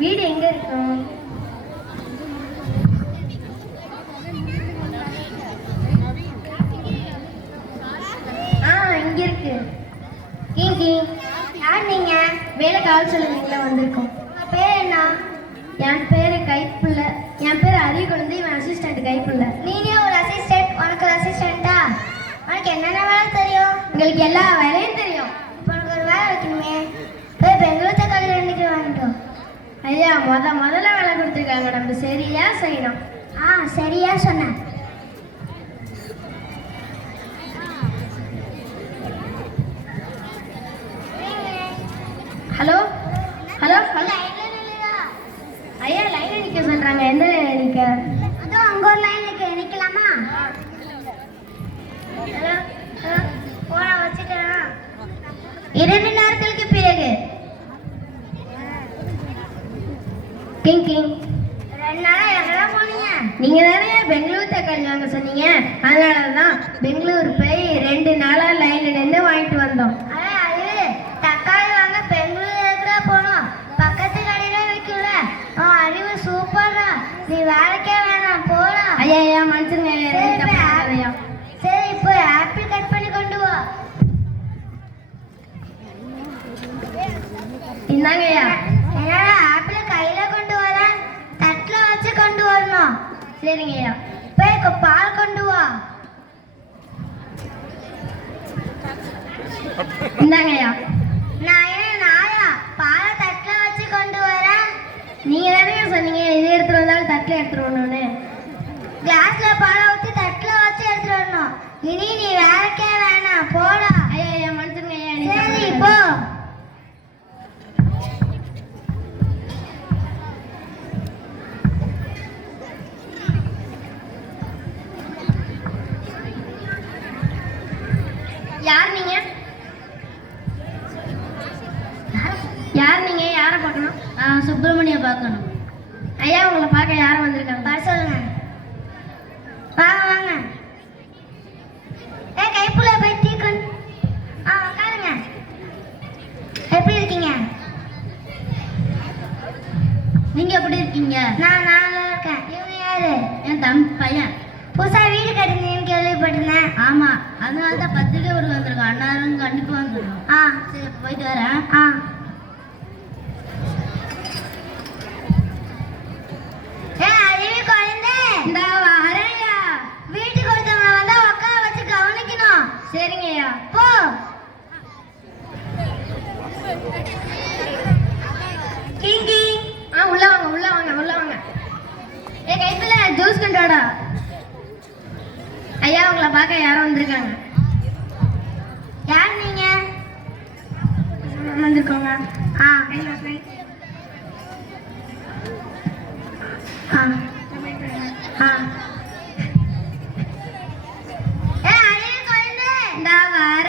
வீடு எங்க இருக்கும்? இங்க இருக்கு. கிங்கி, யார் நீங்க? வேலை கால் சொல்லுவீங்களா? வந்திருக்கோம். உங்க பேர் என்ன? என் பேரு கைப்புள்ள. என் பேர் அறிவு குழந்தை. இவன் அசிஸ்டன்ட் கைப்புள்ள. நீனே ஒரு அசிஸ்டன்ட்? உனக்கு ஒரு அசிஸ்டண்டா? உனக்கு என்னென்ன வேலை தெரியும்? உங்களுக்கு எல்லா வேலையும் தெரியும். இப்போ உனக்கு ஒரு வேலை வைக்கணுமே. போய் பெங்களூர் தக்காளி ரெண்டுக்கு வாங்கிட்டோம். ஐயா, முதல்ல வேலை கொடுத்துருக்காங்க, நம்ம சரியா செய்யணும். சரியா சொன்னேன். Hello hello hello. ஐயா, லைன்ல நிக்க சொல்றாங்க. எந்த லைன்ல நிக்க? அதோ அங்க ஒரு லைன் நிக்க. நிக்கலாமா? Hello hello. போன வச்சிட்டேன். 2 நாட்களுக்கு பிறகு கிங் கிங் 2 நாளா எங்கடா போனீங்க? நீங்க தானே பெங்களூர் தக்காளி வாங்க சொன்னீங்க. அதனாலதான் பெங்களூர் போய் 2 நாளா லைன்ல நின்று வாங்கிட்டு வந்தோம். தக்காளி வாங்க பெங்களூர் எதுக்குடா போனோம்? பக்கத்து கடையில வைக்கல. அறிவு சூப்பரா. நீ வேலைக்கே வேணாம், போலாம். ஐயா மனுஷங்க. சரி, இப்போ ஆப்பிள் கட் பண்ணி கொண்டு வா. இந்தாங்கய்யா. என்னடா ஆப்பிள் கையில கொண்டு வர? தட்டுல வச்சு கொண்டு வரணும். சரிங்கய்யா. போய் பால் கொண்டு வா. இந்தாங்கய்யா. நான் என்ன நாயா? பாலை தட்டுல வச்சு கொண்டு வரேன். நீங்க தானே சொன்னீங்க இது எடுத்துட்டு வந்தாலும் தட்டுல எடுத்துட்டு வரணும்னு. கிளாஸ்ல பாலை ஊற்றி தட்டுல வச்சு எடுத்துட்டு வரணும். இனி நீ வேலைக்கே வேணாம், போடா. ஐயா மனுஷங்க. சரி, போ. யார் நீங்க? யார் நீங்க? யாரை பார்க்கணும்? சுப்பிரமணிய பார்க்கணும். ஐயா, உங்களை பார்க்க யாரும் வந்திருக்காங்க? வர சொல்லுங்க. வாங்க வாங்க. கைப்புள்ள போய் டீ கொண்டு உட்காருங்க. எப்படி இருக்கீங்க? நீங்க எப்படி இருக்கீங்க? நான் நல்லா இருக்கேன். இவங்க யாரு? என் பையன். புதுசா வீடு கட்டினீங்கன்னு கேள்விப்பட்டிருந்தேன். ஆமா, அதனாலதான் பத்திரிக்கை ஒரு வந்திருக்கோம். அண்ணாரும் கண்டிப்பா வந்துடும். சரி, போயிட்டு வரேன். வீட்டுக்கு ஒருத்தவங்க வந்தா உட்கார வச்சு கவனிக்கணும். சரிங்கய்யா, போ. கிங்கி, உள்ள வாங்க. கைப்புள்ள ஜூஸ் கொண்டு வாடா. ஐயா, உங்களை பார்க்க யாரும் வந்திருக்காங்க. யார் நீங்க? வந்திருக்கோங்க. ஆ